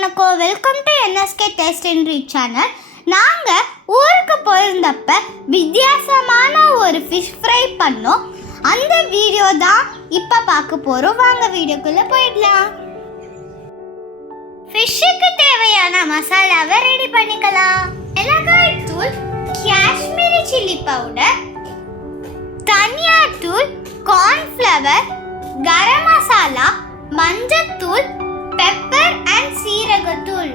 வணக்கம். Welcome to NSK taste and read channel. நாங்கள் ஊருக்கு போயிருந்தப்ப வித்தியாசமான ஒரு ஃபிஷ் ஃப்ரை பண்ணோம். அந்த வீடியோ தான் இப்போ பார்க்க போகிறோம். வாங்க வீடியோக்குள்ளே போயிடலாம். ஃபிஷ்ஷுக்கு தேவையான மசாலாவை ரெடி பண்ணிக்கலாம். மிளகாய் தூள், காஷ்மீரி சில்லி பவுடர், தனியா தூள், கார்ன்ஃப்ளவர், கரம் மசாலா, மஞ்சத்தூள், பெப்பர் அண்ட் சீரகத்தூள்.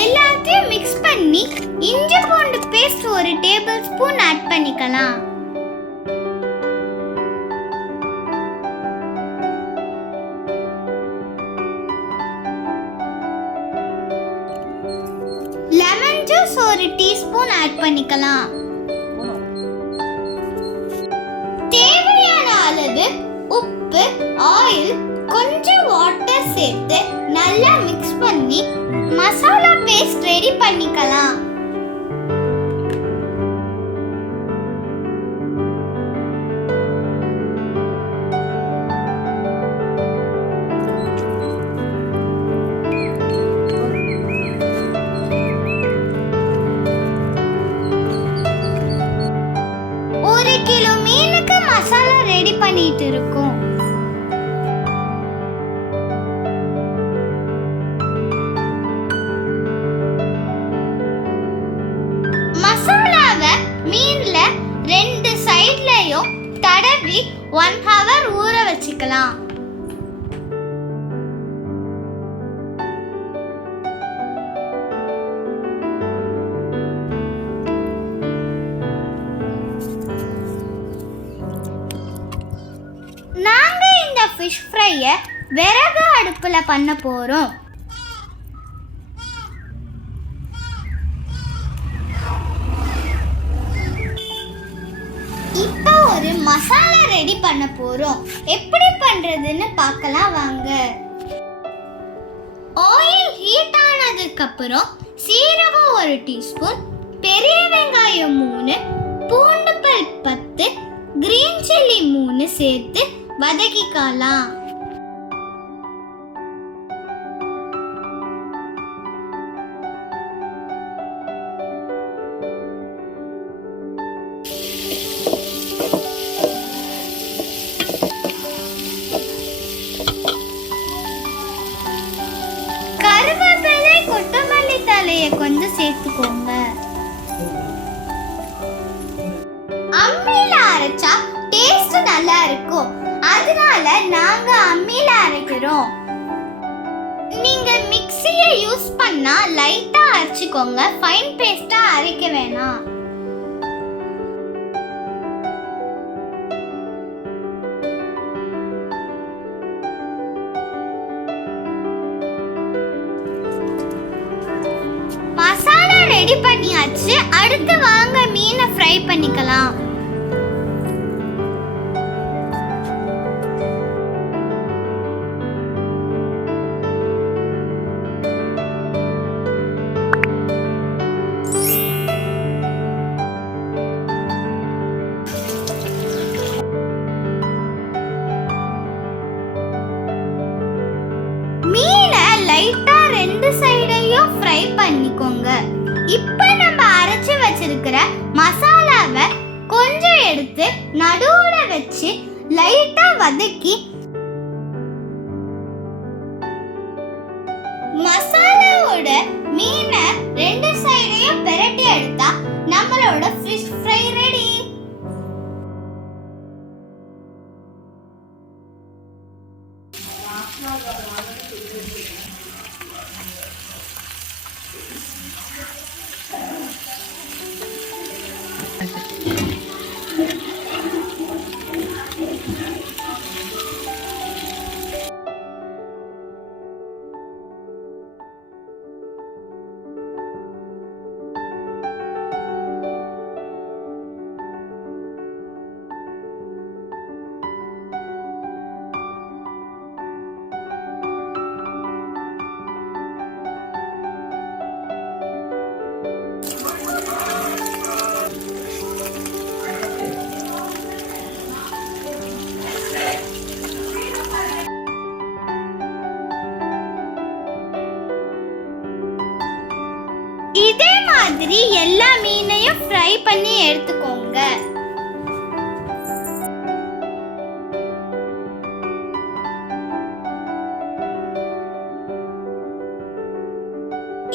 எல்லாத்தையும் மிக்ஸ் பண்ணி இஞ்சி பூண்டு பேஸ்ட் ஒரு டேபிள் ஸ்பூன் ஆட் பண்ணிக்கலாம். லெமன் ஜூஸ் ஒரு டீஸ்பூன் ஆட் பண்ணிக்கலாம். தேவையான அளவு உப்பு, ஆயில், கொஞ்சம் வாட்டர் சேர்த்து நல்லா மிக்ஸ் பண்ணி மசாலா பேஸ்ட் ரெடி பண்ணிக்கலாம். கிலோ மீனுக்கு மசாலா ரெடி பண்ணிட்டு இருக்கோம். மசாலாவை மீன்ல ரெண்டு சைடுலயும் தடவி 1 hour ஊற வச்சுக்கலாம். நாங்க இந்த ஃபிஷ் ஃப்ரையை விறகு அடுப்புல பண்ண போறோம். இப்போ ஒரு மசாலா ரெடி பண்ண போறோம். எப்படி பண்றதுன்னு பார்க்கலாம் வாங்க. ஆயில் ஹீட் ஆனதுக்கு அப்புறம் சீரகம் 1 டீஸ்பூன், பெரிய வெங்காயம் 3, பூண்டு பல் 10, கிரீன் சில்லி 3 சேர்த்து வதக்கிக்கலாம். கருவேப்பிலை, கொத்தமல்லி தழையை கொஞ்சம் சேர்த்துக்கோங்க. அம்மியில அரைச்சா டேஸ்ட் நல்லா இருக்கும். அதனால நாங்க அம்மியில அரைக்கிறோம். நீங்க மிக்ஸியை யூஸ் பண்ணா லைட்டா அரைச்சுக்கோங்க, ஃபைன் பேஸ்டா அரைக்க வேணாம். மசாலா ரெடி பண்ணியாச்சு. அடுத்து வாங்க மீனை ஃப்ரை பண்ணிக்கலாம். மீனை லைட்டா ரெண்டு சைடையும் ஃப்ரை பண்ணிக்கோங்க. இப்போ நம்ம அரைச்சு வச்சிருக்கிற மசாலாவை கொஞ்சம் எடுத்து நடுவுல வச்சு லைட்டா வதக்கி மசாலாவோட மீனை ரெண்டு சைடையும் பிரட்டி எடுத்தா நம்மளோட ஃபிஷ் ஃப்ரை ரெடி. இதே மாதிரி எல்லா மீனையும் ஃப்ரை பண்ணி எடுத்துக்கோங்க.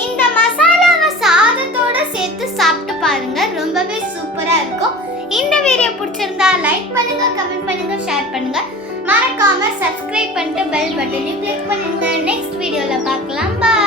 இந்த மசாலாவை சாதத்தோட சேர்த்து சாப்பிட்டு பாருங்க, ரொம்பவே சூப்பரா இருக்கும். இந்த வீடியோ பிடிச்சிருந்தா லைக் பண்ணுங்க, கமெண்ட் பண்ணுங்க, ஷேர் பண்ணுங்க. மறக்காம சப்ஸ்கிரைப் பண்ணிட்டு பெல் பட்டனையும் கிளிக் பண்ணுங்க. நெக்ஸ்ட் வீடியோல பார்க்கலாம். பாய்.